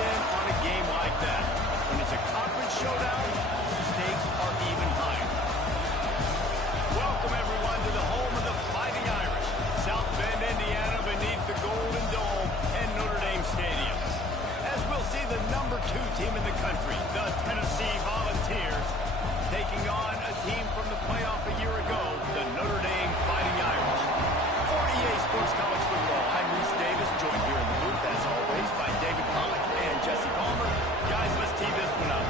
in on a game like that. When it's a conference showdown, the stakes are even higher. Welcome, everyone, to the home of the Fighting Irish, South Bend, Indiana, beneath the Golden Dome and Notre Dame Stadium. As we'll see the #2 team in the country, the Tennessee Volunteers, taking on a team from the playoff a year ago, the Notre Dame Fighting Irish. For EA Sports College Football, I'm Reese Davis, joined here in the booth, as always, by David Pollack and Jesse Palmer. Guys, let's tee this one up.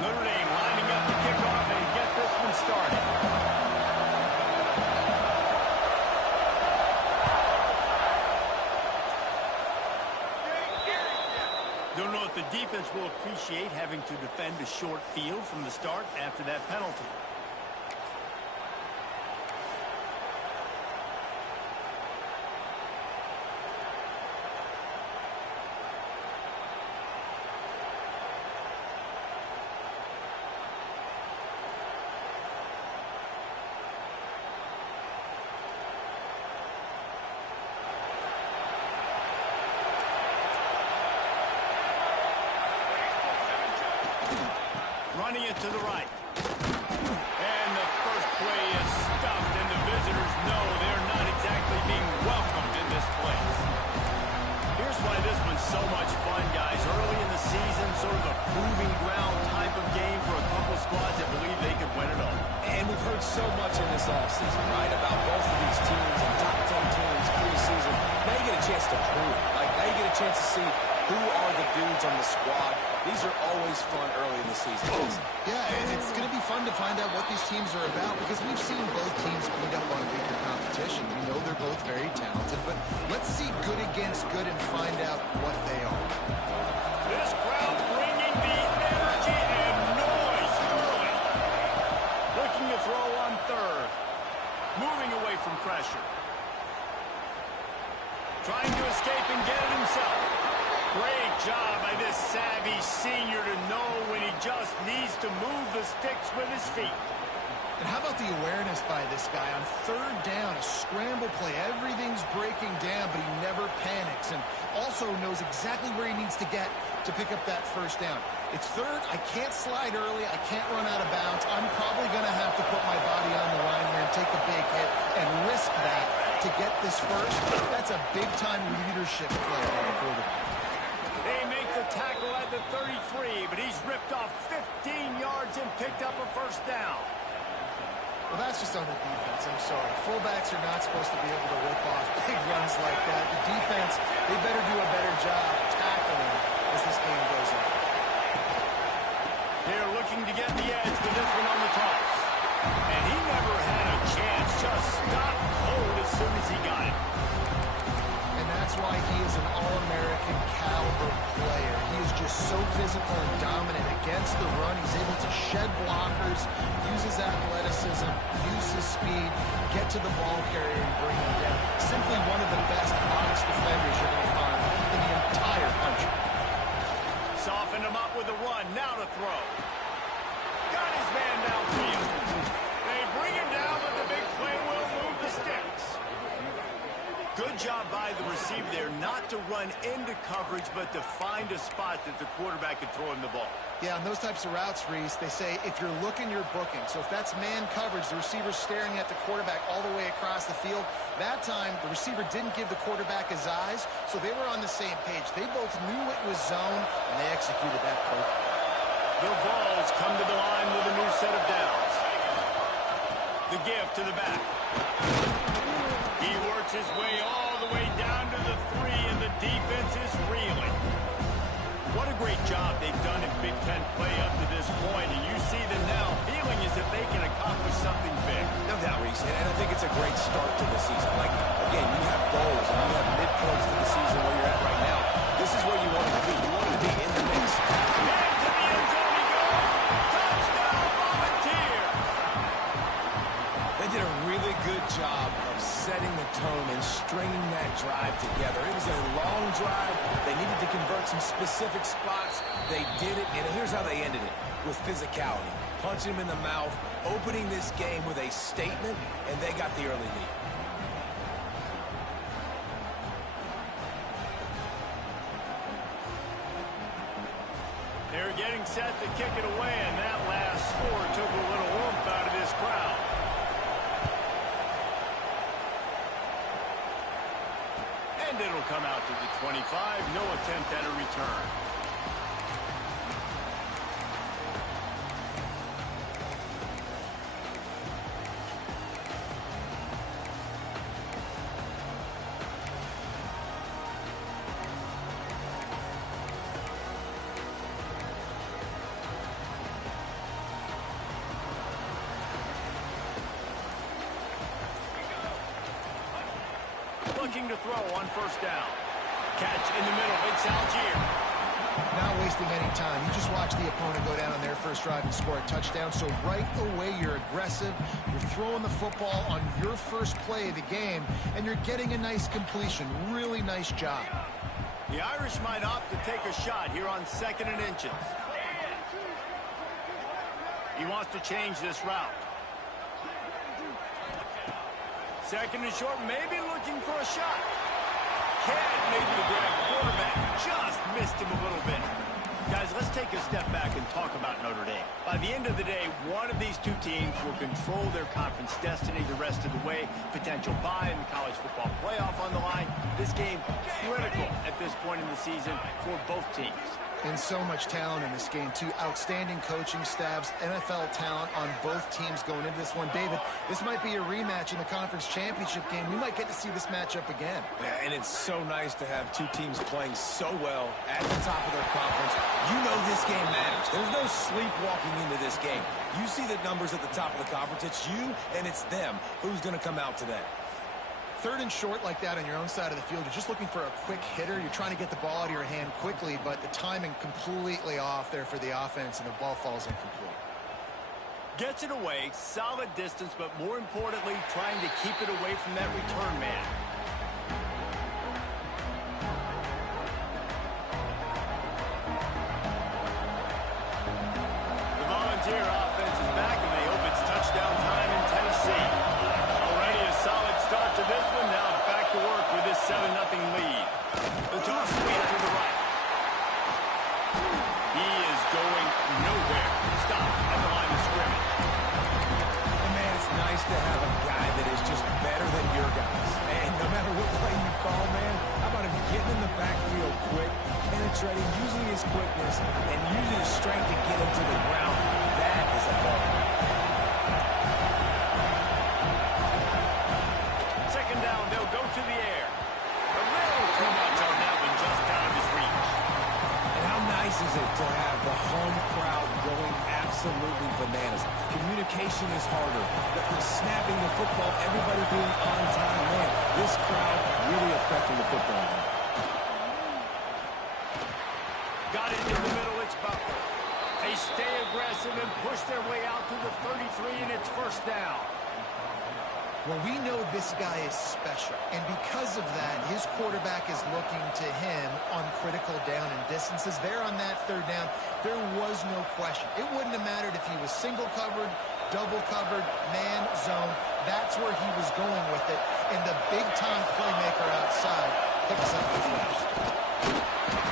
Notre Dame lining up to kick off and get this one started. Don't know if the defense will appreciate having to defend a short field from the start after that penalty. Running it to the right. And the first play is stuffed, and the visitors know they're not exactly being welcomed in this place. Here's why this one's so much fun, guys. Early in the season, sort of a proving ground type of game for a couple squads that believe they could win it all. And we've heard so much in this offseason, right, about both of these teams and top 10 teams preseason. Now you get a chance to prove it. Like, now you get a chance to see who are the dudes on the squad. These are always fun early in the season. Yeah, and it's going to be fun to find out what these teams are about because we've seen both teams beat up on weaker competition. We know they're both very talented, but let's see good against good and find out what they are. This crowd bringing the energy and noise early. Looking to throw on third. Moving away from pressure. Trying to escape and get it himself. Great job by this savvy senior to know when he just needs to move the sticks with his feet. And how about the awareness by this guy on third down, a scramble play. Everything's breaking down, but he never panics and also knows exactly where he needs to get to pick up that first down. It's third. I can't slide early. I can't run out of bounds. I'm probably going to have to put my body on the line here and take a big hit and risk that to get this first. That's a big-time leadership play by the quarterback. They make the tackle at the 33, but he's ripped off 15 yards and picked up a first down. Well, that's just on the defense. I'm sorry. Fullbacks are not supposed to be able to rip off big runs like that. The defense, they better do a better job tackling as this game goes on. They're looking to get the edge with this one on the toss. And he never had a chance. Just stopped cold as soon as he got it. And that's why he is an All-American caliber player. He is just so physical and dominant against the run. He's able to shed blockers, use his athleticism, use his speed, get to the ball carrier and bring him down. Simply one of the best box defenders you're going to find in the entire country. Soften him up with a run. Now to throw. Got his man downfield. They bring him down, but the big play will move the sticks. Good job by the receiver there not to run into coverage, but to find a spot that the quarterback could throw him the ball. Yeah, on those types of routes, Reese, they say if you're looking, you're booking. So if that's man coverage, the receiver's staring at the quarterback all the way across the field. That time, the receiver didn't give the quarterback his eyes, so they were on the same page. They both knew it was zone, and they executed that perfectly. The Vols come to the line with a new set of downs. The give to the back. He works his way all the way down to the 3, and the defense is reeling. What a great job they've done in Big Ten play up to this point, and you see them now feeling as if they can accomplish something big. No doubt, Reese, and I think it's a great start to the season. Like, again, you have goals and you have midpoints to the season where you're at right now. This is where you want to be. You want to be in the mix. Into the end zone he goes. Touchdown, Volunteers. They did a really good job of setting the tone and stringing that drive together. It was a long drive. some specific spots. They did it, and here's how they ended it, with physicality. Punch him in the mouth, opening this game with a statement, and they got the early lead. They're getting set to kick it away, and that last score took a little oomph out of this crowd. And it'll come out to the 25. No attempt at a return. Looking to throw on first down. Catch in the middle. It's Algier. Not wasting any time. You just watch the opponent go down on their first drive and score a touchdown. So right away, you're aggressive. You're throwing the football on your first play of the game, and you're getting a nice completion. Really nice job. The Irish might opt to take a shot here on 2nd and inches. He wants to change this route. 2nd and short, maybe looking for a shot. Can't make the grab. Quarterback just missed him a little bit. Guys, let's take a step back and talk about Notre Dame. By the end of the day, one of these two teams will control their conference destiny the rest of the way. Potential bye in the college football playoff on the line. This game critical at this point in the season for both teams. And so much talent in this game, too. Outstanding coaching staffs, NFL talent on both teams going into this one. David, this might be a rematch in the conference championship game. We might get to see this matchup again. Yeah, and it's so nice to have two teams playing so well at the top of their conference. You know this game matters. There's no sleepwalking into this game. You see the numbers at the top of the conference. It's you and it's them. Who's going to come out today? 3rd and short like that on your own side of the field. You're just looking for a quick hitter. You're trying to get the ball out of your hand quickly, but the timing completely off there for the offense, and the ball falls incomplete. Gets it away, solid distance, but more importantly, trying to keep it away from that return man. The Volunteer offense is back, and they hope it's touchdown time in Tennessee. Already a solid start to this one. Now back to work with this 7-0 lead. The toss sweep to the right. He is going nowhere. Stop at the line of scrimmage. And man, it's nice to have a guy that is just better than your guys. And no matter what play you call, man, how about him getting in the backfield quick, penetrating, using his quickness, and using his strength to get him to the ground. That is a ball. 2nd down, they'll go to the air. A little too much on that one, just out of his reach. And how nice is it to have the home crowd going absolutely bananas? Communication is harder. The snapping the football, everybody being on time. Man, this crowd really affecting the football game. Got it in the middle, it's Butler. They stay aggressive and push their way out to the 33, and it's 1st down. Well, we know this guy is special, and because of that, his quarterback is looking to him on critical down and distances. There on that 3rd down, there was no question. It wouldn't have mattered if he was single covered, double covered, man, zone. That's where he was going with it, and the big-time playmaker outside picks up the first.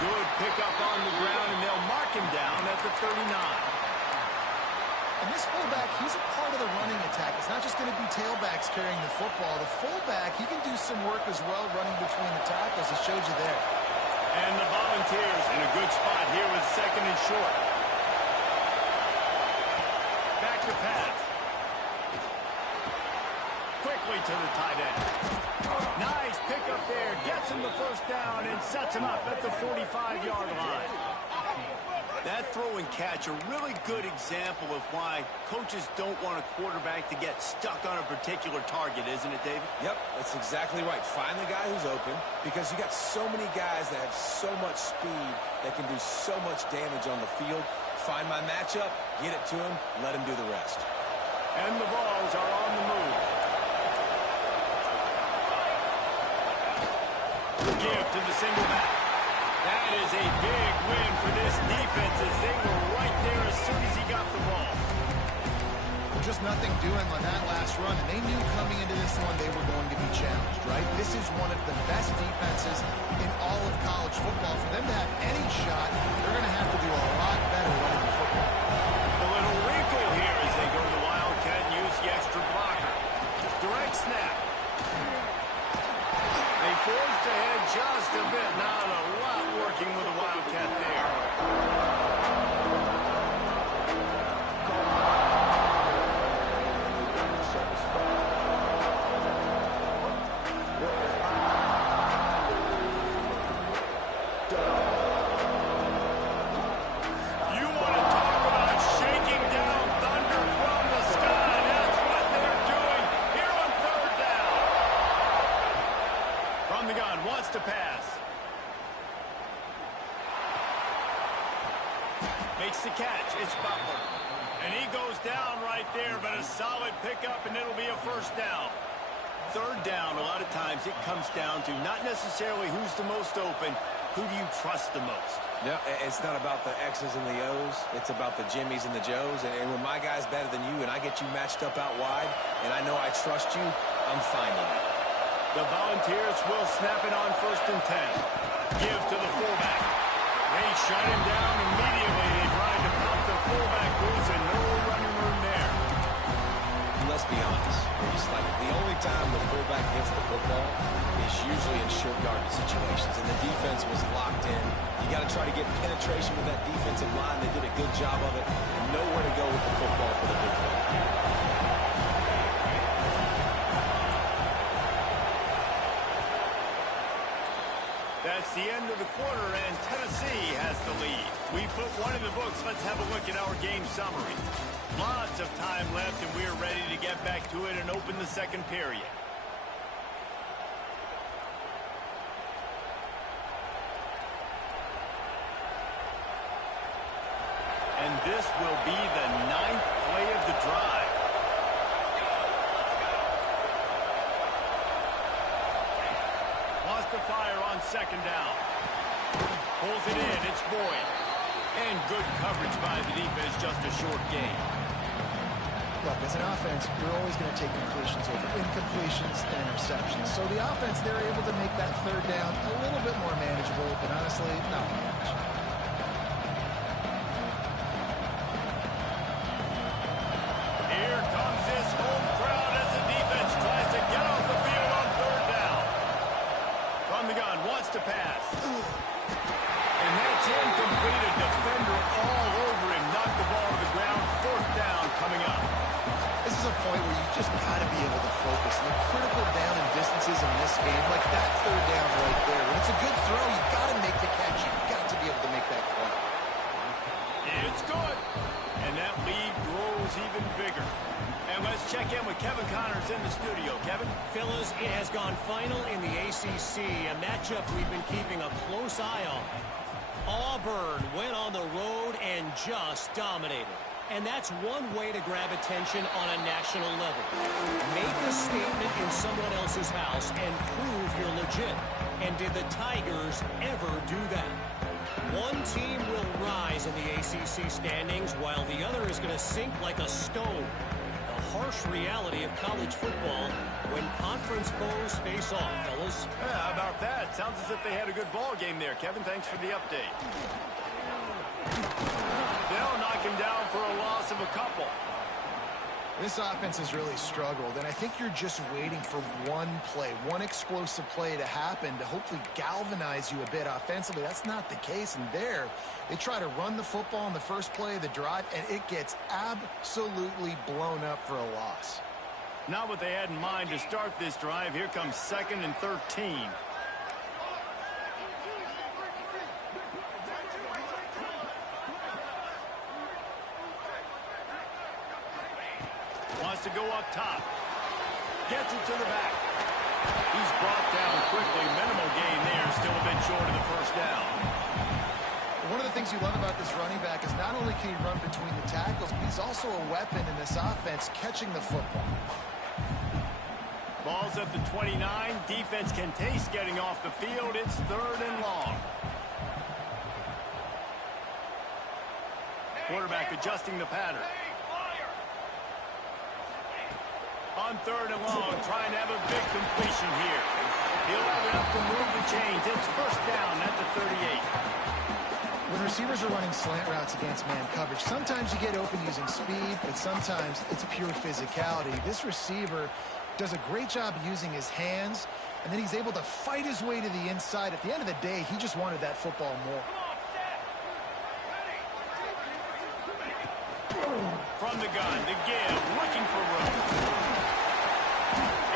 Good pickup on the ground, and they'll mark him down at the 39. And this fullback, he's a part of the running attack. It's not just going to be tailbacks carrying the football. The fullback, he can do some work as well running between the tackles. It showed you there. And the Volunteers in a good spot here with 2nd and short. Back to pass. Quickly to the tight end. Nice pickup there. Gets him the 1st down and sets him up at the 45-yard line. That throw and catch, a really good example of why coaches don't want a quarterback to get stuck on a particular target, isn't it, David? Yep, that's exactly right. Find the guy who's open, because you got so many guys that have so much speed that can do so much damage on the field. Find my matchup, get it to him, let him do the rest. And the Vols are on the move. Give to the single back. That is a big win for this defense as they were right there as soon as he got the ball. Just nothing doing on that last run, and they knew coming into this one they were going to be challenged, right? This is one of the best defenses in all of college football. For them to have any shot, they're going to have to do a lot better running the football. A little wrinkle here as they go to the Wildcat and use the extra blocker. Direct snap. They forced ahead just a bit. Not a lot working with the Wildcat there. To pass. Makes the catch. It's Butler. And he goes down right there, but a solid pickup, and it'll be a first down. Third down, a lot of times it comes down to not necessarily who's the most open, who do you trust the most? No, it's not about the X's and the O's. It's about the Jimmies and the Joes. And when my guy's better than you and I get you matched up out wide, and I know I trust you, I'm finding it. The Volunteers will snap it on 1st and 10. Give to the fullback. They shut him down immediately. They tried to pop the fullback loose and no running room there. Let's be honest, Reese. Like, the only time the fullback gets the football is usually in short yardage situations, and the defense was locked in. You got to try to get penetration with that defensive line. They did a good job of it. Nowhere to go with the football for the big fella. That's the end of the quarter, and Tennessee has the lead. We put one in the books. Let's have a look at our game summary. Lots of time left, and we're ready to get back to it and open the second period. And this will be the 9th play of the drive. Wants to fire on 2nd down. Pulls it in. It's Boyd. And good coverage by the defense, just a short gain. Look, as an offense, you're always going to take completions over incompletions and interceptions. So the offense, they're able to make that 3rd down a little bit more manageable, but honestly, not much. Here comes this home crowd as the defense tries to get off the field on 3rd down. From the gun, wants to pass. And that's incomplete. A defender all over him. Knocked the ball to the ground. 4th down coming up. This is a point where you just got to be able to focus. The critical down and distances in this game, like that 3rd down right there. When it's a good throw, you got to make the catch. You got to be able to make that play. It's good. And that lead grows even bigger. And let's check in with Kevin Connors in the studio. Kevin? Fellas, it has gone final in the ACC, a matchup we've been keeping a close eye on. Auburn went on the road and just dominated. And that's one way to grab attention on a national level. Make a statement in someone else's house and prove you're legit. And did the Tigers ever do that? One team will rise in the ACC standings while the other is going to sink like a stone. The harsh reality of college football when conference foes face off, fellas. Yeah, how about that? Sounds as if they had a good ball game there. Kevin, thanks for the update. They'll knock him down for a loss of a couple. This offense has really struggled, and I think you're just waiting for one play, one explosive play to happen to hopefully galvanize you a bit offensively. That's not the case, and there, they try to run the football in the first play of the drive, and it gets absolutely blown up for a loss. Not what they had in mind to start this drive. Here comes 2nd and 13. Wants to go up top. Gets it to the back. He's brought down quickly. Minimal gain there. Still a bit short of the 1st down. One of the things you love about this running back is not only can he run between the tackles, but he's also a weapon in this offense catching the football. Ball's at the 29. Defense can taste getting off the field. It's 3rd and long. Quarterback adjusting the pattern. On 3rd and long, trying to have a big completion here. He'll have enough to move the chains. It's first down at the 38. When receivers are running slant routes against man coverage, sometimes you get open using speed, but sometimes it's pure physicality. This receiver does a great job using his hands, and then he's able to fight his way to the inside. At the end of the day, he just wanted that football more. From the gun, the give, looking for room.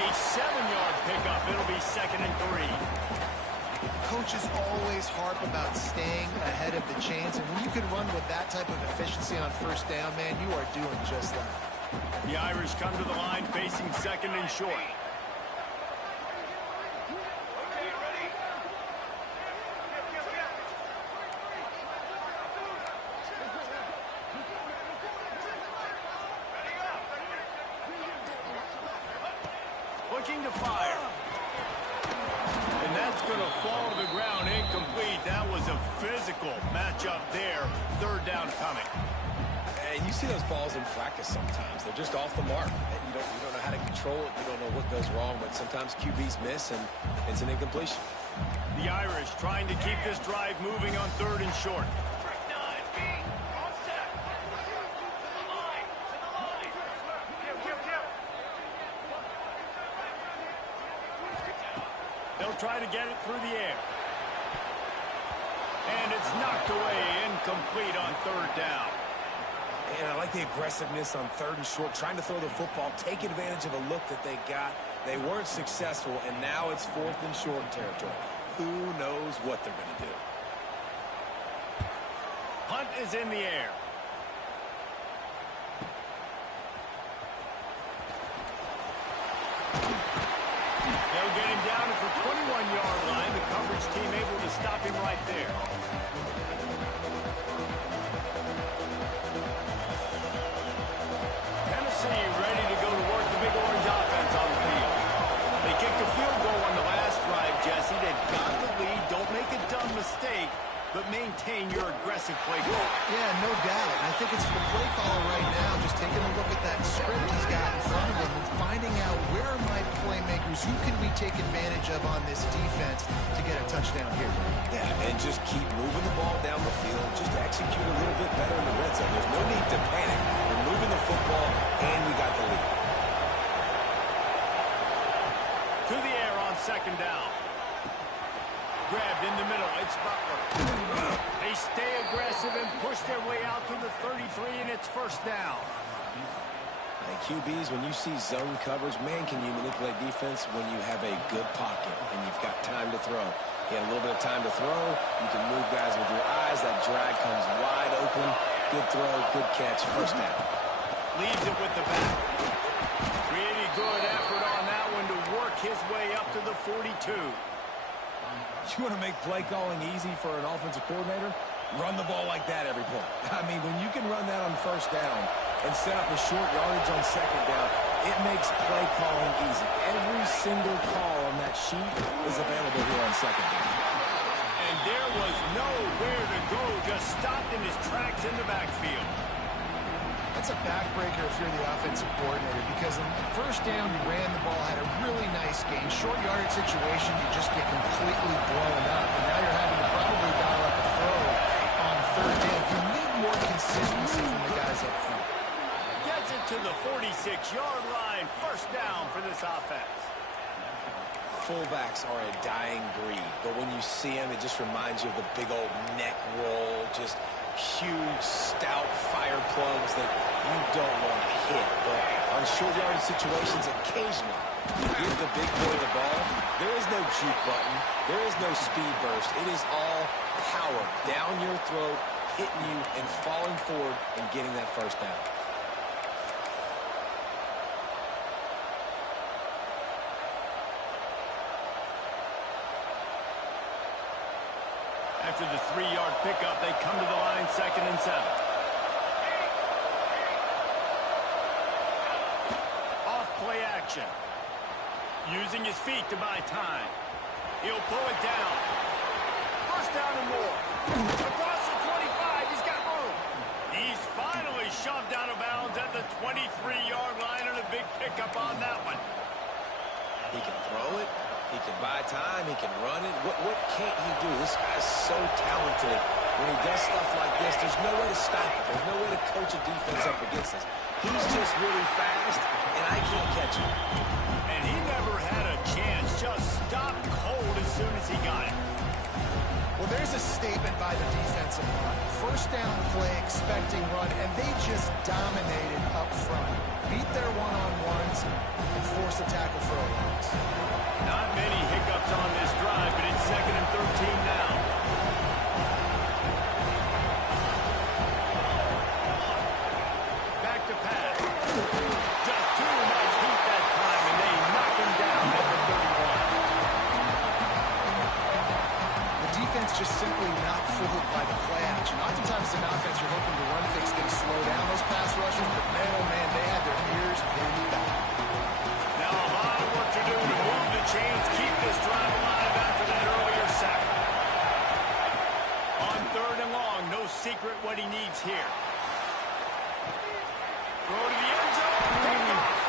A 7-yard pickup. It'll be 2nd and 3. Coaches always harp about staying ahead of the chains, and when you can run with that type of efficiency on first down, man, you are doing just that. The Irish come to the line facing 2nd and short. Looking to fire. And that's going to fall to the ground incomplete. That was a physical matchup there. 3rd down coming. And you see those balls in practice sometimes. They're just off the mark. And you don't know how to control it. You don't know what goes wrong, but sometimes QBs miss, and it's an incompletion. The Irish trying to keep this drive moving on 3rd and short. They'll try to get it through the air. And it's knocked away, incomplete on 3rd down. And I like the aggressiveness on 3rd and short, trying to throw the football, take advantage of a look that they got. They weren't successful, and now it's 4th and short territory. Who knows what they're going to do? Punt is in the air. They'll get him down at the 21-yard line. The coverage team able to stop him right there. Tennessee ready to go to work the Big Orange offense on the field. They kicked a field goal on the last drive, Jesse. They've got the lead. Don't make a dumb mistake, but maintain your aggressive play call. Yeah, no doubt. And I think it's the play caller right now, just taking a look at that script he's got in front of him and finding out where are my playmakers, who can we take advantage of on this defense to get a touchdown here. Yeah, and just keep moving the ball down the field. Just execute a little bit better in the red zone. There's no need to panic. We're moving the football, and we got the lead. To the air on 2nd down. Grabbed in the middle. It's Butler. They stay aggressive and push their way out to the 33, and it's 1st down. And QBs, when you see zone coverage, man, can you manipulate defense when you have a good pocket and you've got time to throw. You had a little bit of time to throw. You can move guys with your eyes. That drag comes wide open. Good throw, good catch, 1st down. Leaves it with the back. Really good effort on that one to work his way up to the 42. You want to make play calling easy for an offensive coordinator? Run the ball like that every play. I mean, when you can run that on 1st down and set up a short yardage on 2nd down, it makes play calling easy. Every single call on that sheet is available here on 2nd down. And there was nowhere to go, just stopped in his tracks in the backfield. That's a backbreaker if you're the offensive coordinator, because in 1st down, you ran the ball, had a really nice gain. Short yardage situation, you just get completely blown up. And now you're having to probably dial up a throw on 3rd down. You need more consistency from the guys up front. Gets it to the 46-yard line. 1st down for this offense. Fullbacks are a dying breed, but when you see them, it just reminds you of the big old neck roll, just huge, stout fire plugs that you don't want to hit. But on short yardage situations, occasionally, you give the big boy the ball, there is no juke button, there is no speed burst. It is all power down your throat, hitting you and falling forward and getting that 1st down. After the 3-yard pickup, they come to the line 2nd and 7. Off play action. Using his feet to buy time. He'll pull it down. 1st down and more. Across the 25, he's got room. He's the 23-yard line and a big pickup on that one. He can throw it. He can buy time. He can run it. What can't he do? This guy's so talented. When he does stuff like this, there's no way to stop it. There's no way to coach a defense up against this. He's just really fast, and I can't catch him. And he never had a chance. Just stopped cold as soon as he got it. Well, there's a statement by the defensive line. First down play, expecting run, and they just dominated up front. Beat their one-on-ones and forced a tackle for a loss. Not many hiccups on this drive, but it's 2nd and 13 now. Back to pass. Just too much heat that time, and they knock him down at the 31. The defense just simply not fooled by the play action. Oftentimes in offense, you're hoping the run fix can slow down those pass rushers, but man, oh man, they had their ears pinned back. Now a lot of work to do to move the chains, keep this drive alive after that earlier sack. On 3rd and long, no secret what he needs here. Throw to the end zone, picked off.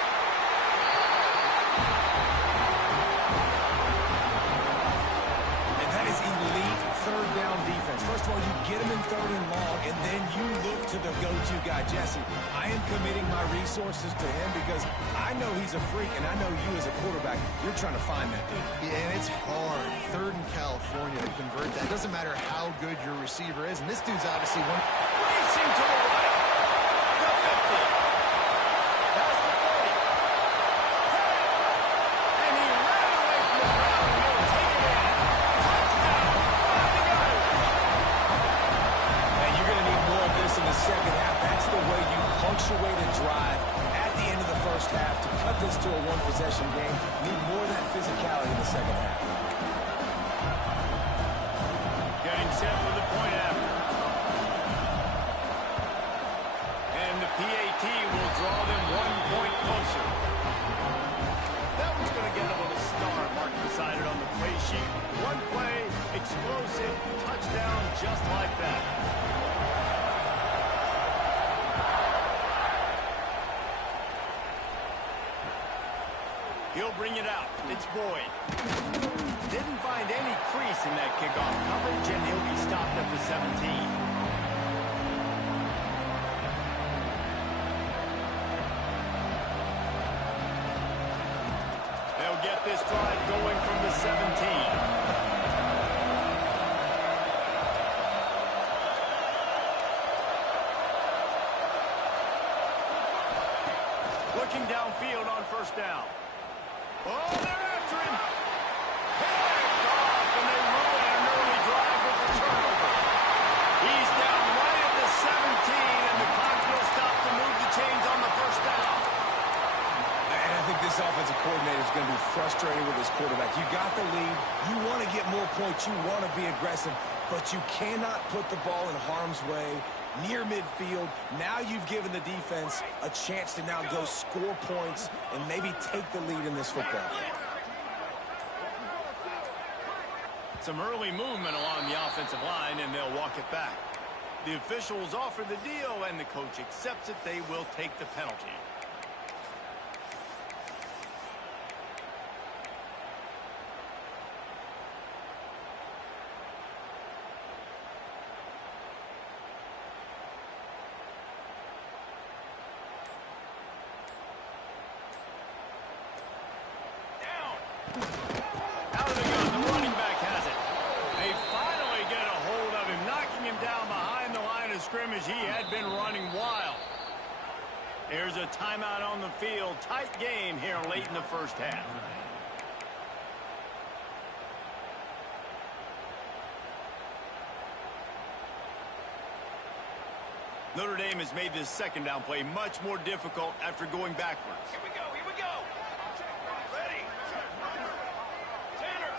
And that is elite 3rd down defense. First of all, you get him in 3rd and long, and then you look to the go-to guy, Jesse. I am committing my resources to him because I know he's a freak, and I know you as a quarterback, you're trying to find that dude. Yeah, and it's hard. 3rd in California to convert that. It doesn't matter how good your receiver is, and this dude's obviously one. Racing to the right. The 50. That's the 40. And he ran away from the crowd, and he'll take it in. Touchdown, 5 yards. And you're going to need more of this in the second half. That's the way you punctuate a drive at the end of the first half. To cut this to a one-possession game, need more of that physicality in the second half. Getting set for the point after. And the PAT will draw them 1 point closer. That one's going to get a little star mark beside it on the play sheet. One play, explosive, touchdown, just like that. He'll bring it out. It's Boyd. Didn't find any crease in that kickoff coverage, and he'll be stopped at the 17. They'll get this drive going from the 17. Looking downfield on 1st down. Oh, they're after him. Picked off, and they ruin an early drive with the turnover. He's down right at the 17, and the clock will stop to move the chains on the 1st down. And I think this offensive coordinator is going to be frustrated with his quarterback. You got the lead. You want to get more points. You want to be aggressive, but you cannot put the ball in harm's way near midfield. Now you've given the defense a chance to now go score points and maybe take the lead in this football game. Some early movement along the offensive line, and they'll walk it back. The officials offer the deal, and the coach accepts it. They will take the penalty. Out of the gun, the running back has it. They finally get a hold of him, knocking him down behind the line of scrimmage. He had been running wild. There's a timeout on the field. Tight game here late in the 1st half. Notre Dame has made this 2nd down play much more difficult after going backwards. Here we go, here we go. Ready. Tanner.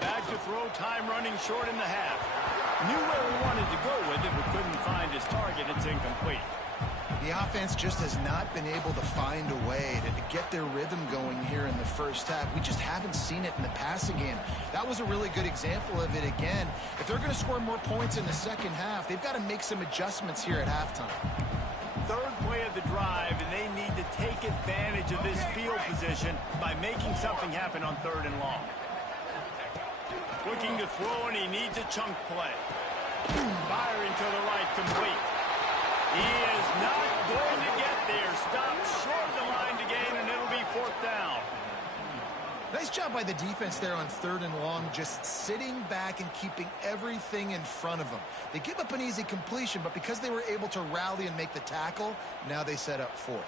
Back to throw, time running short in the half. Knew where he wanted to go with it, but couldn't find his target. It's incomplete. The offense just has not been able to find a way to get their rhythm going here in the first half. We just haven't seen it in the passing game. That was a really good example of it again. If they're going to score more points in the second half, they've got to make some adjustments here at halftime. Third play of the drive, and they need to take advantage of this field position by making something happen on 3rd and long. Looking to throw, and he needs a chunk play. Firing to the right, complete. He is not going to get there. Stopped short of the line to gain, and it'll be 4th down. Nice job by the defense there on 3rd and long, just sitting back and keeping everything in front of them. They give up an easy completion, but because they were able to rally and make the tackle, now they set up 4th.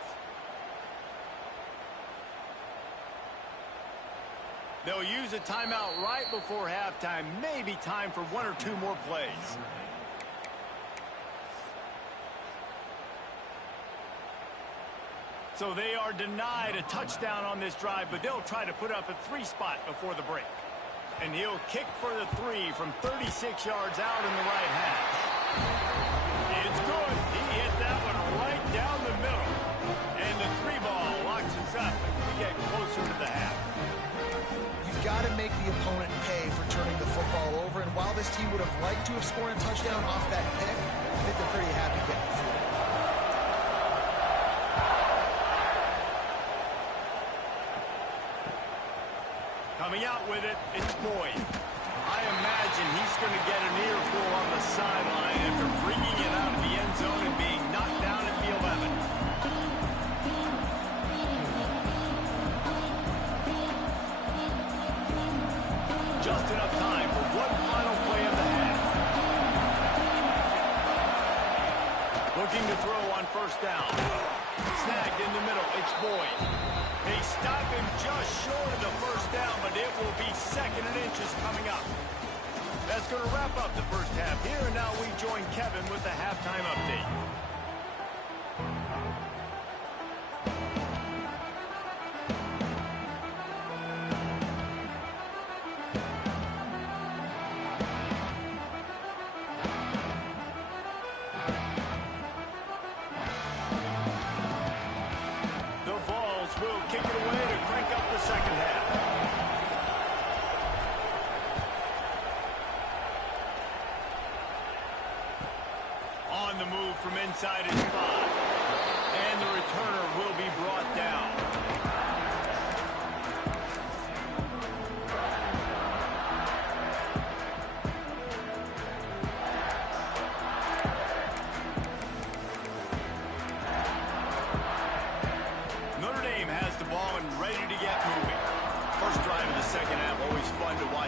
They'll use a timeout right before halftime. Maybe time for 1 or 2 more plays. So they are denied a touchdown on this drive, but they'll try to put up a 3 spot before the break. And he'll kick for the 3 from 36 yards out in the right half. It's good. He hit that one right down the middle. And the 3 ball locks us up as we get closer to the half. You've got to make the opponent pay for turning the football over, and while this team would have liked to have scored a touchdown off that pick, I think they're pretty happy getting the field. Coming out with it, it's Boyd. I imagine he's going to get an earful on the sideline after bringing it out of the end zone and being knocked down at the 11. Just enough time for one final play of the half. Looking to throw on 1st down. Snagged in the middle, it's Boyd. They stop him just short of the 1st down, but it will be 2nd and inches coming up. That's going to wrap up the first half. Here and now we join Kevin with the halftime update. Will kick it away to crank up the second half. On the move from inside his 5. And the returner will be brought down.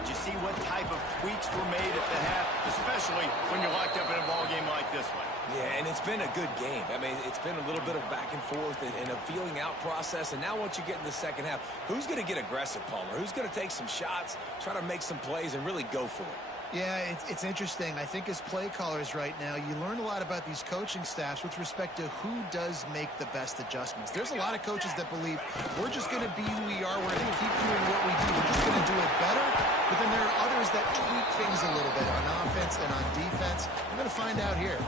You see what type of tweaks were made at the half, especially when you're locked up in a ball game like this one. Yeah, and it's been a good game. I mean, it's been a little bit of back and forth and a feeling out process. And now once you get in the second half, who's going to get aggressive, Palmer? Who's going to take some shots, try to make some plays, and really go for it? Yeah, it's interesting. I think as play callers right now, you learn a lot about these coaching staffs with respect to who does make the best adjustments. There's a lot of coaches that believe we're just going to be who we are. We're going to keep doing what we do. We're just going to do it better. But then there are others that tweak things a little bit on offense and on defense. We're going to find out here.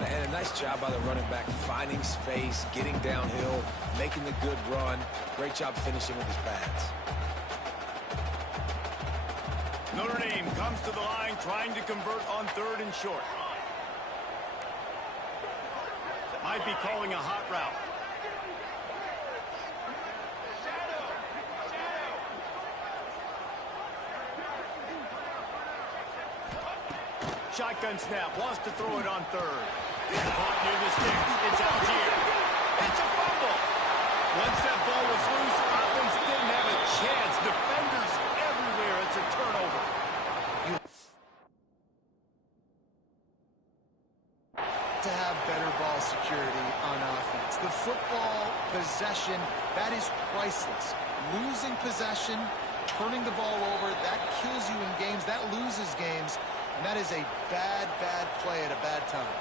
And a nice job by the running back, finding space, getting downhill, making the good run. Great job finishing with his pads. Notre Dame comes to the line trying to convert on 3rd and short. Might be calling a hot route. Shotgun snap, wants to throw it on 3rd. Caught near the sticks, it's Algier. It's a fumble. Once that ball was loose, offense didn't have a chance. Defenders everywhere, it's a turnover. To have better ball security on offense. The football possession, that is priceless. Losing possession, turning the ball over, that kills you in games, that loses games. And that is a bad, bad play at a bad time.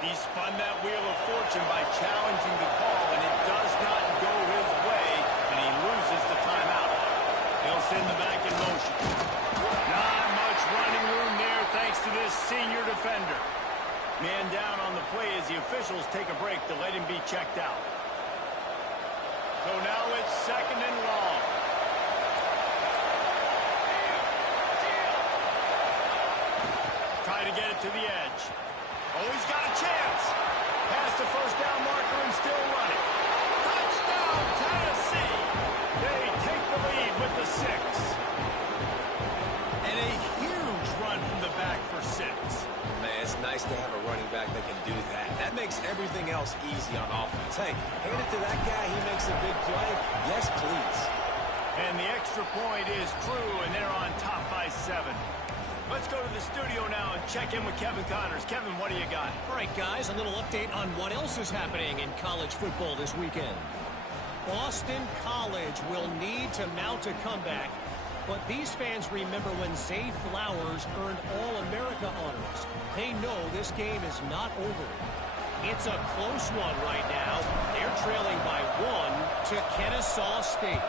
He spun that wheel of fortune by challenging the call, and it does not go his way, and he loses the timeout. He'll send the back in motion. Not much running room there thanks to this senior defender. Man down on the play as the officials take a break to let him be checked out. So now it's 2nd and long. Try to get it to the edge. Oh, he's got a chance. Past the first down marker and still running. Touchdown, Tennessee. They take the lead with the 6. And a huge run from the back for 6. Man, it's nice to have a running back that can do that. That makes everything else easy on offense. Hey, hand it to that guy. He makes a big play. Yes, please. And the extra point is true, and they're on top by 7. Let's go to the studio now and check in with Kevin Connors. Kevin, what do you got? All right, guys, a little update on what else is happening in college football this weekend. Boston College will need to mount a comeback, but these fans remember when Zay Flowers earned All-America honors. They know this game is not over. It's a close one right now. They're trailing by 1 to Kennesaw State.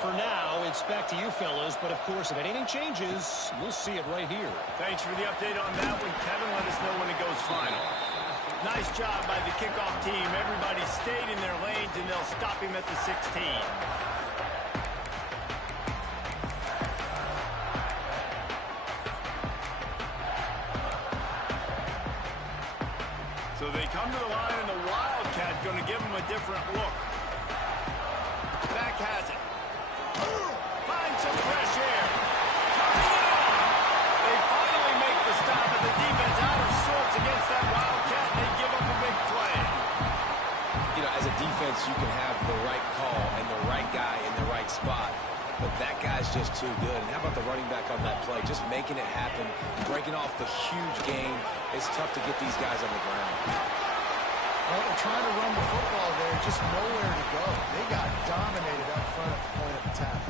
For now, it's back to you fellas, but of course, if anything changes, you'll see it right here. Thanks for the update on that one, Kevin. Let us know when it goes final. Nice job by the kickoff team. Everybody stayed in their lanes, and they'll stop him at the 16. So they come to the line, and the Wildcat going to give them a different look. Back has it. Find some fresh air. They finally make the stop, and the defense out of sorts against that Wildcat. They give up a big play. You know, as a defense, you can have the right call and the right guy in the right spot, but that guy's just too good. And how about the running back on that play? Just making it happen, breaking off the huge gain. It's tough to get these guys on the ground. Well, they're trying to run the football there, just nowhere to go. They got dominated up front at the point of attack.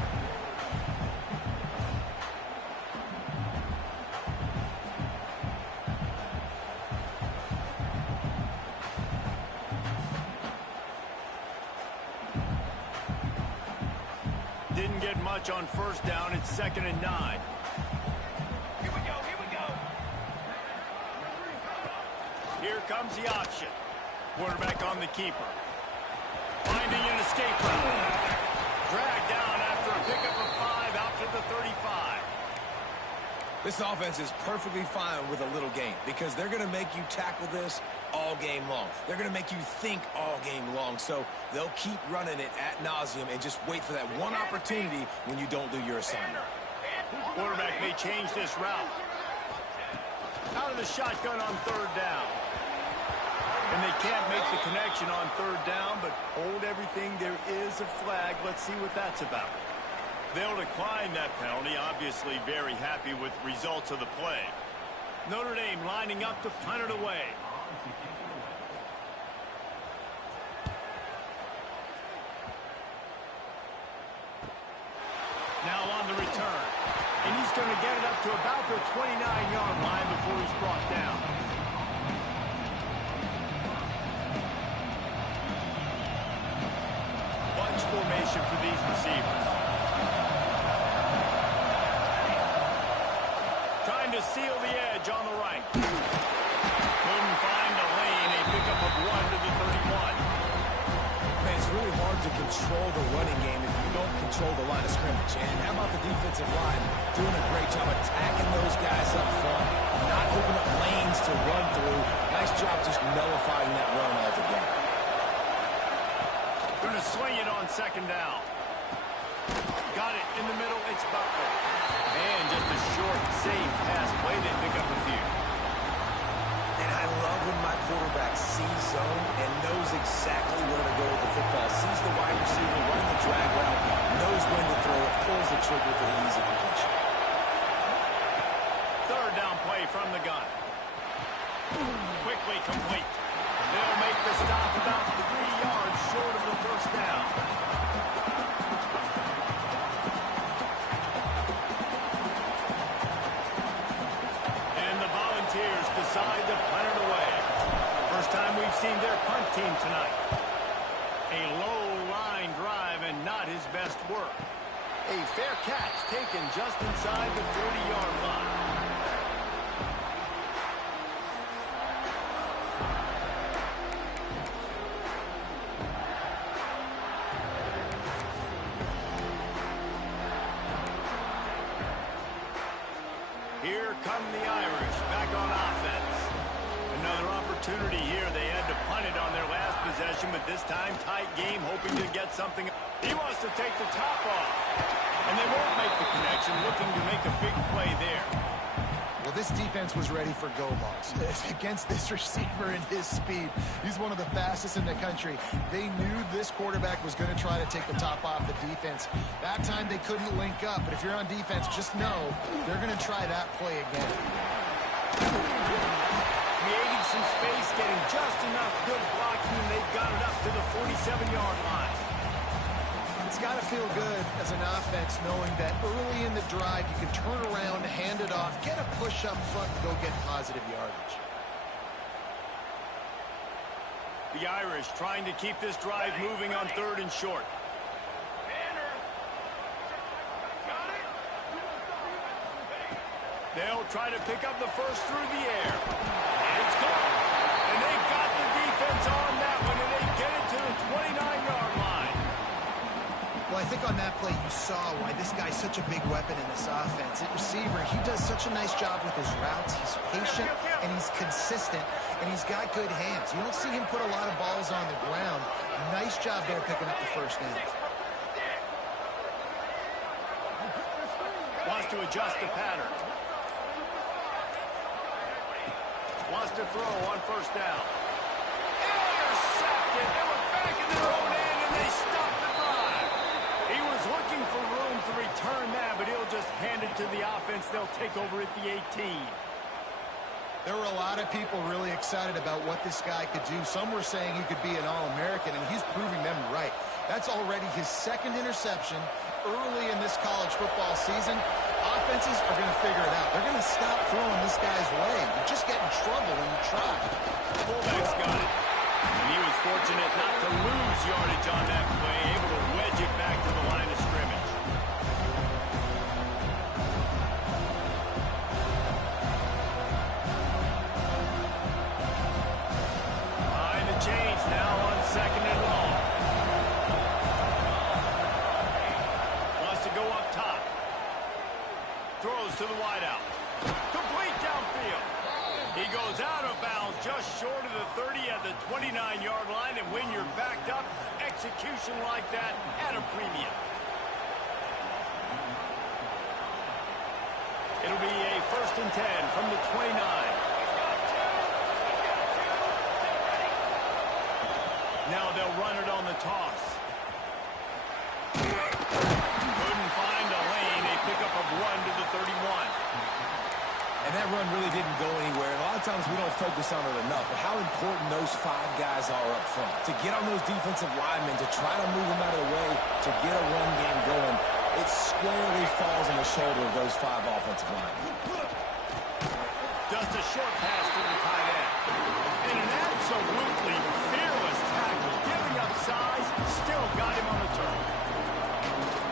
Didn't get much on first down. It's 2nd and 9. Here we go, here we go. Here comes the option. Quarterback on the keeper. Finding an escape route. Dragged down after a pickup of 5 out to the 35. This offense is perfectly fine with a little game because they're going to make you tackle this all game long. They're going to make you think all game long. So they'll keep running it ad nauseum and just wait for that one opportunity when you don't do your assignment. Quarterback may change this route. Out of the shotgun on 3rd down. And they can't make the connection on 3rd down, but hold everything. There is a flag. Let's see what that's about. They'll decline that penalty. Obviously very happy with results of the play. Notre Dame lining up to punt it away. Now on the return. And he's going to get it up to about the 29-yard line before he's brought down. Bunch formation for these receivers. Trying to seal the edge on the right. Couldn't find a lane. A pickup of 1 to the 31. Man, it's really hard to control the running game if you don't control the line of scrimmage. And how about the defensive line doing a great job attacking those guys up front, not opening up lanes to run through. Nice job just nullifying that run altogether. Going to swing it on 2nd down. Got it in the middle. It's Butler. And just a short, safe pass play. They pick up a few. And I love when my quarterback sees zone and knows exactly where to go with the football. Sees the wide receiver running the drag route, knows when to throw it, pulls the trigger for the easy completion. 3rd down play from the gun. Quickly complete. They'll make the stop about 3 yards short of the 1st down. And the Volunteers decide to punt it away. First time we've seen their punt team tonight. A low line drive and not his best work. A fair catch taken just inside the 30-yard line. opportunity here. They had to punt it on their last possession, but this time tight game, hoping to get something. He wants to take the top off, and they won't make the connection, looking to make a big play there. Well, this defense was ready for go balls. Against this receiver and his speed, he's one of the fastest in the country. They knew this quarterback was going to try to take the top off the defense. That time they couldn't link up, but if you're on defense, just know they're going to try that play again. Creating some space, getting just enough good blocking, and they've got it up to the 47-yard line. It's got to feel good as an offense knowing that early in the drive you can turn around, hand it off, get a push up front, and go get positive yardage. The Irish trying to keep this drive moving on 3rd and short. They'll try to pick up the first through the air. And it's gone. And they've got the defense on that one, and they get it to the 29-yard line. Well, I think on that play you saw why this guy's such a big weapon in this offense. At receiver, he does such a nice job with his routes. He's patient, and he's consistent, and he's got good hands. You don't see him put a lot of balls on the ground. Nice job there picking up the first down. Wants to adjust the pattern. Wants to throw on 1st down. Intercepted. They were back in their own end, and they stopped the drive. He was looking for room to return that, but he'll just hand it to the offense. They'll take over at the 18. There were a lot of people really excited about what this guy could do. Some were saying he could be an All-American, and he's proving them right. That's already his 2nd interception early in this college football season. Offenses are going to figure it out. They're going to stop throwing this guy's way. You just get in trouble when you try. Fullback's got it. And he was fortunate not to lose yardage on that play, able to wedge it back to the line of scrimmage. Behind the chains now on 2nd and long. Wants to go up top. Throws to the wideout. Complete downfield. He goes out of bounds just short of the 30 at the 29-yard line, and when you're backed up, execution like that at a premium. It'll be a 1st and 10 from the 29. Now they'll run it on the toss. Couldn't find a lane. They pick up a run to the 31. And that run really didn't go anywhere. And a lot of times we don't focus on it enough, but how important those 5 guys are up front. To get on those defensive linemen, to try to move them out of the way, to get a run game going, it squarely falls on the shoulder of those 5 offensive linemen. Just a short pass to the tight end. And an absolutely fearless tackle. Giving up size, still got him on the turn.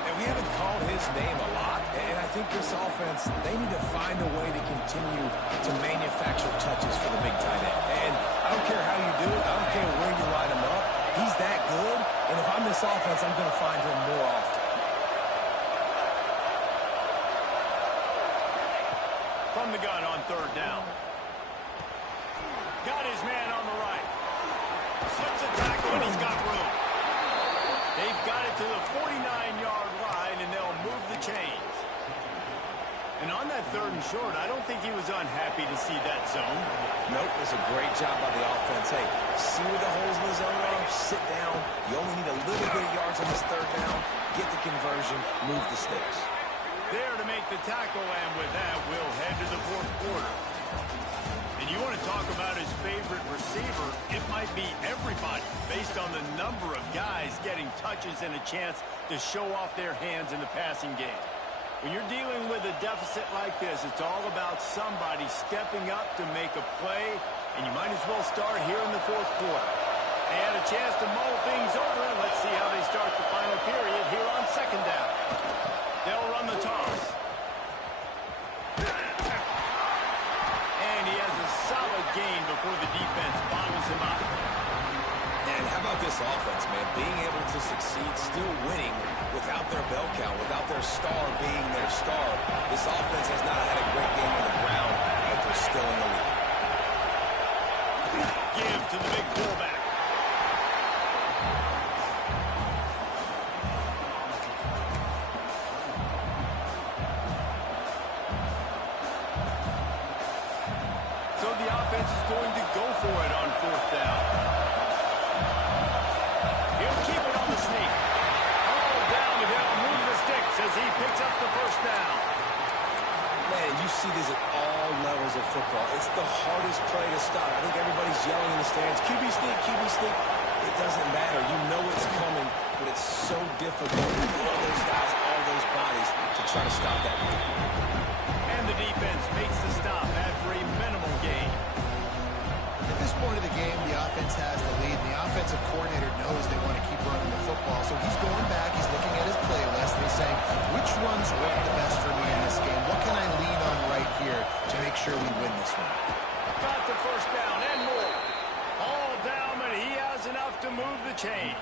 And we haven't called his name a lot. And I think this offense, they need to find a way to continue to manufacture touches for the big tight end. And I don't care how you do it. I don't care where you line him up. He's that good. And if I'm this offense, I'm going to find him more often. From the gun on 3rd down. Got his man on the right. Slips a tackle, and he's got room. They've got it to the 49-yard line, and they'll move the chains. And on that 3rd and short, I don't think he was unhappy to see that zone. Nope, it was a great job by the offense. Hey, see where the holes in the zone are, sit down. You only need a little bit of yards on this 3rd down. Get the conversion, move the sticks. There to make the tackle, and with that, we'll head to the 4th quarter. And you want to talk about his favorite receiver, it might be everybody, based on the number of guys getting touches and a chance to show off their hands in the passing game. When you're dealing with a deficit like this, it's all about somebody stepping up to make a play, and you might as well start here in the 4th quarter. They had a chance to mull things over, and let's see how they start the final period here on 2nd down. They'll run the toss. And he has a solid gain before the defense bottles him up. And how about this offense, man? Being able to succeed, still winning without their bell count, without their star being their star. This offense has not had a great game on the ground, but they're still in the lead. give to the big fullback. So the offense is going to go for it on 4th down. He'll keep it on the sneak. All down to him, move the sticks as he picks up the 1st down. Man, you see this at all levels of football. It's the hardest play to stop. I think everybody's yelling in the stands, QB sneak, QB sneak. It doesn't matter. You know it's coming, but it's so difficult with all those guys, all those bodies to try to stop that move. And the defense makes the stop after a minimal gain. At this point of the game, the offense has the lead, and the offensive coordinator knows they want to keep running the football. So he's going back, he's looking at his playlist, and he's saying, which runs work the best for me in this game? What can I lean on right here to make sure we win this one? Got the 1st down and more. All down, and he has enough to move the chains.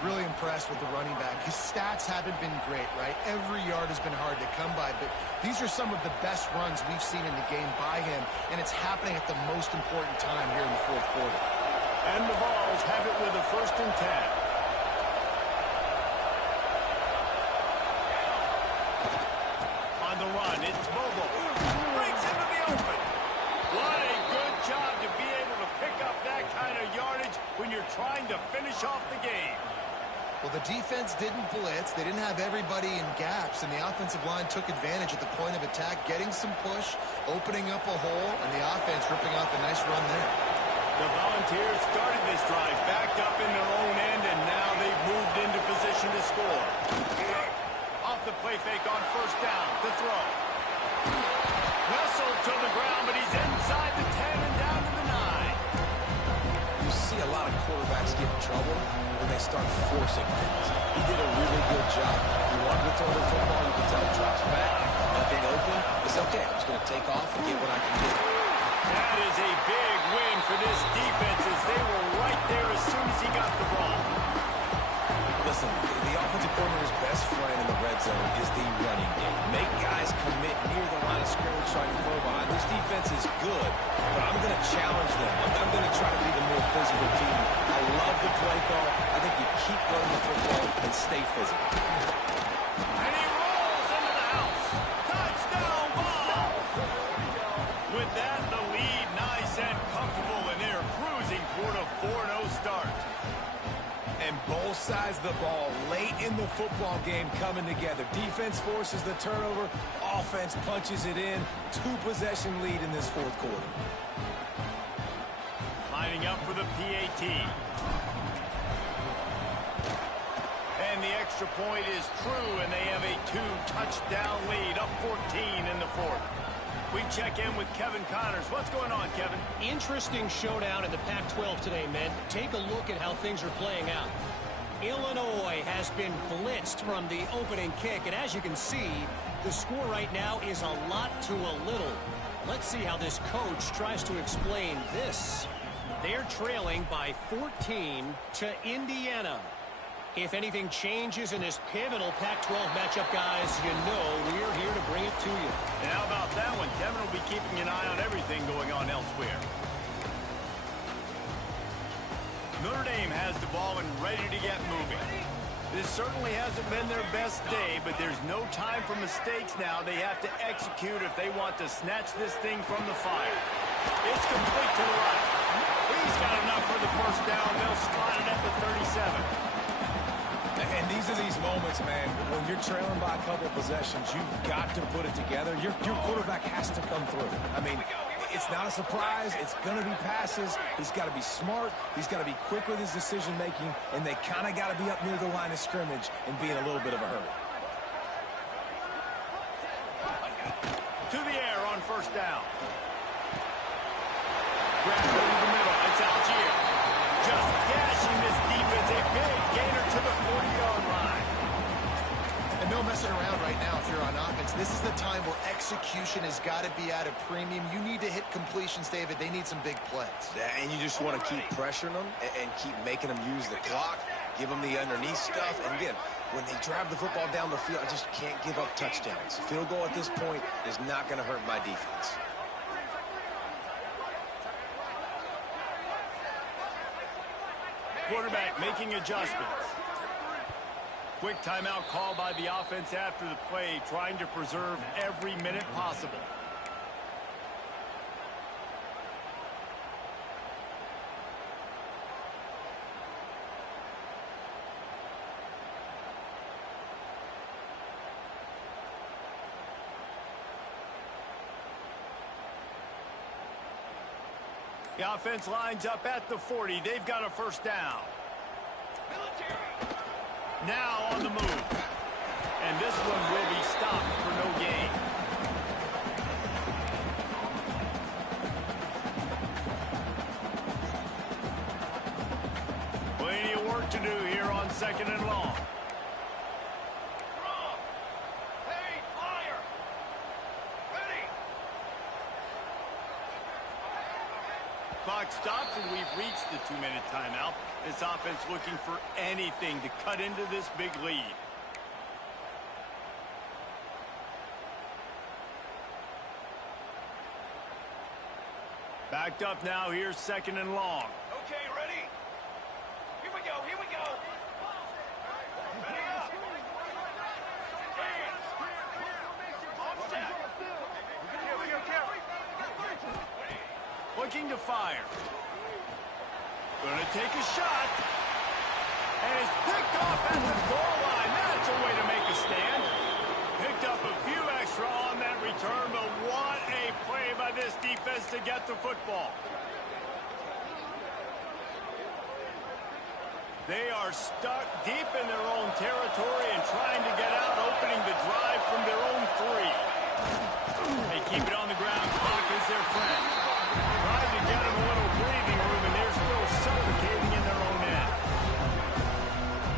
Really impressed with the running back. His stats haven't been great, right? Every yard has been hard to come by, but these are some of the best runs we've seen in the game by him, and it's happening at the most important time here in the 4th quarter. And the Vols have it with a 1st and 10. On the run, it's Bobo. Breaks into the open. What a good job to be able to pick up that kind of yardage when you're trying to finish off the game. Well, the defense didn't blitz. They didn't have everybody in gaps, and the offensive line took advantage at the point of attack, getting some push, opening up a hole, and the offense ripping off a nice run there. The Volunteers started this drive backed up in their own end, and now they've moved into position to score. Off the play fake on 1st down, the throw. Wrestled to the ground, but he's inside the 10 and down to the 9. You see a lot of quarterbacks get in trouble when they start forcing things. He did a really good job. He wanted to throw the football. You can tell he drops back, nothing open. It's okay. I'm just going to take off and get what I can get. That is a big win for this defense as they were right there as soon as he got the ball. Listen, the offensive coordinator's best friend in the red zone is the running game. Make guys commit near the line of scrimmage trying to throw behind. This defense is good, but I'm going to challenge them. I'm going to try to be the more physical team. I love the play call. I think you keep running the football and stay physical. And he rolls into the house. Touchdown ball. With that, the lead nice and comfortable, and they're cruising toward a 4-0 start. And both sides of the ball late in the football game coming together. Defense forces the turnover. Offense punches it in. 2-possession lead in this 4th quarter. Lining up for the PAT. And the extra point is true, and they have a 2-touchdown lead, up 14 in the 4th. We check in with Kevin Connors. What's going on, Kevin? Interesting showdown in the Pac-12 today, men. Take a look at how things are playing out. Illinois has been blitzed from the opening kick, and as you can see, the score right now is a lot to a little. Let's see how this coach tries to explain this. They're trailing by 14 to Indiana. If anything changes in this pivotal Pac-12 matchup, guys, you know we're here to bring it to you. And how about that one? Kevin will be keeping an eye on everything going on elsewhere. Notre Dame has the ball and ready to get moving. This certainly hasn't been their best day, but there's no time for mistakes now. They have to execute if they want to snatch this thing from the fire. It's complete to the right. He's got enough for the 1st down. They'll slot it at the 37. And these are these moments, man, when you're trailing by a couple of possessions, you've got to put it together. Your quarterback has to come through. I mean, it's not a surprise. It's going to be passes. He's got to be smart. He's got to be quick with his decision-making, and they kind of got to be up near the line of scrimmage and be in a little bit of a hurry. To the air on 1st down. Grab over the middle. It's Algier. Just gashing this defense. A big gainer to the 40-yard line. And no messing around right now if you're on offense. This is the time where execution has got to be at a premium. You need to hit completions, David. They need some big plays. And you just want to keep pressuring them and keep making them use the clock, give them the underneath stuff. And again, when they drive the football down the field, I just can't give up touchdowns. Field goal at this point is not going to hurt my defense. quarterback making adjustments. Quick timeout call by the offense after the play, trying to preserve every minute possible. The offense lines up at the 40. They've got a first down. Now on the move. And this one will be stopped for no gain. Plenty of work to do here on 2nd and long. Clock stops and we've reached the 2-minute timeout. This offense looking for anything to cut into this big lead. Backed up now, here's 2nd and long. Okay, ready? Here we go, here we go. Ready up. Hands. On set. Looking to fire. Gonna take a shot. And it's picked off at the goal line. That's a way to make a stand. Picked up a few extra on that return, but what a play by this defense to get the football. They are stuck deep in their own territory and trying to get out, opening the drive from their own 3. They keep it on the ground. Clock is their friend. Trying to get them a little breathing room, and they're still suffocating in their own end.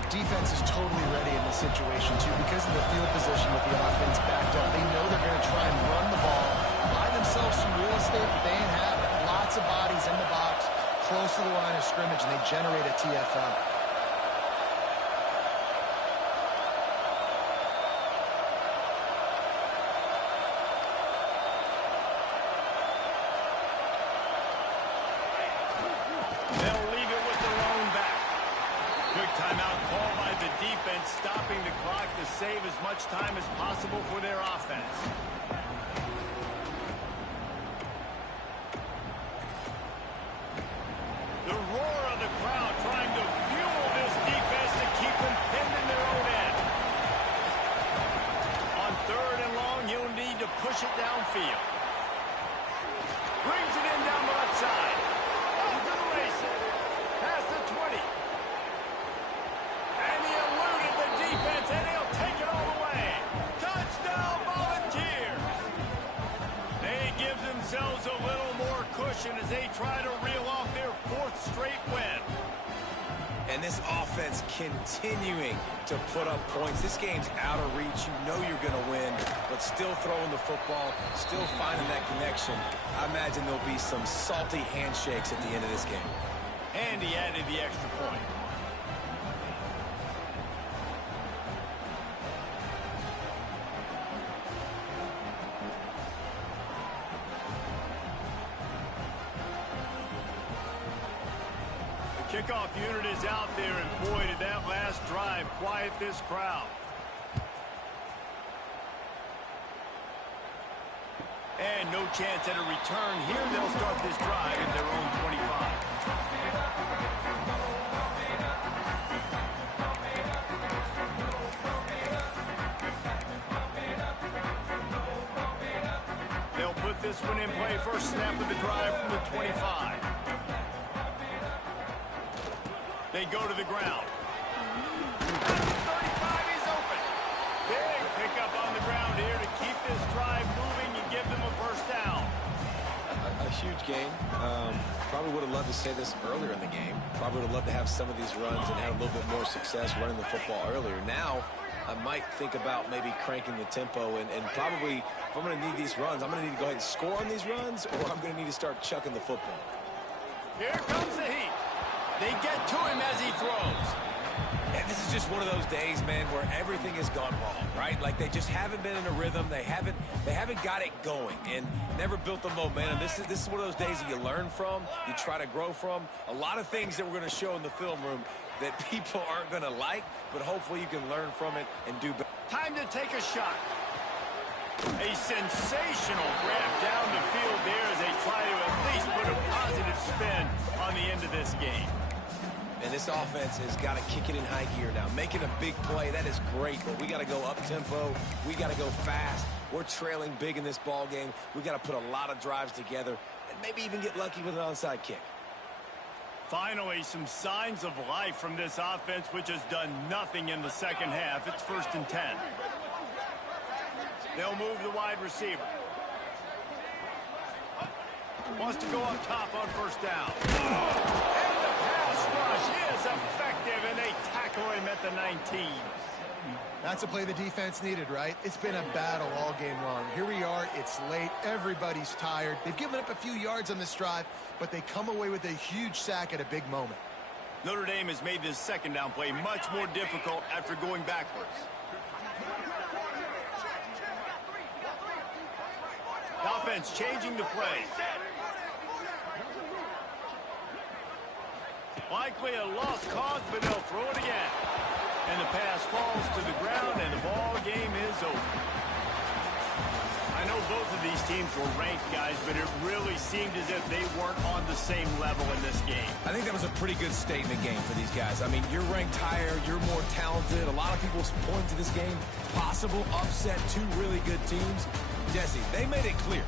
Defense is totally ready in this situation, too, because of the field position with the offense backed up. They know they're going to try and run the ball, buy themselves some real estate, but they ain't have it. Lots of bodies in the box, close to the line of scrimmage, and they generate a TFL. Stopping the clock to save as much time as possible for their offense. The roar of the crowd trying to fuel this defense to keep them pinned in their own end. On 3rd and long, he'll need to push it downfield. Brings it in down the left side. Off to the races. Past the 20. And he'll take it all the way. Touchdown, Volunteers! They give themselves a little more cushion as they try to reel off their 4th straight win. And this offense continuing to put up points. This game's out of reach. You know you're going to win, but still throwing the football, still finding that connection. I imagine there'll be some salty handshakes at the end of this game. And he added the extra point. Kickoff unit is out there, and boy, did that last drive quiet this crowd. And no chance at a return here. They'll start this drive at their own 25. They'll put this one in play. First snap of the drive from the 25. They go to the ground. At the 35, he's open. Big pickup on the ground here to keep this drive moving and give them a first down. A huge game. Probably would have loved to say this earlier in the game. Probably would have loved to have some of these runs and have a little bit more success running the football earlier. Now, I might think about maybe cranking the tempo and probably, if I'm going to need these runs, I'm going to need to go ahead and score on these runs, or I'm going to need to start chucking the football. Here comes the heat. They get to him as he throws. And this is just one of those days, man, where everything has gone wrong, right? Like they just haven't been in a rhythm. They haven't got it going and never built the momentum. This is one of those days that you learn from, you try to grow from. A lot of things that we're going to show in the film room that people aren't going to like, but hopefully you can learn from it and do better. Time to take a shot. A sensational grab down the field there as they try to at least put a positive spin on the end of this game. And this offense has got to kick it in high gear now. Making a big play, that is great, but we got to go up-tempo. We got to go fast. We're trailing big in this ball game. We got to put a lot of drives together and maybe even get lucky with an onside kick. Finally, some signs of life from this offense, which has done nothing in the second half. It's 1st and 10. They'll move the wide receiver. Wants to go up top on 1st down. And the pass rush is effective, and they tackle him at the 19. That's a play the defense needed, right? It's been a battle all game long. Here we are. It's late. Everybody's tired. They've given up a few yards on this drive, but they come away with a huge sack at a big moment. Notre Dame has made this 2nd down play much more difficult after going backwards. The offense changing the play. Likely a lost cause, but they'll throw it again. And the pass falls to the ground, and the ball game is over. I know both of these teams were ranked, guys, but it really seemed as if they weren't on the same level in this game. I think that was a pretty good statement game for these guys. I mean, you're ranked higher, you're more talented. A lot of people point to this game, possible upset, 2 really good teams. Jesse, they made it clear.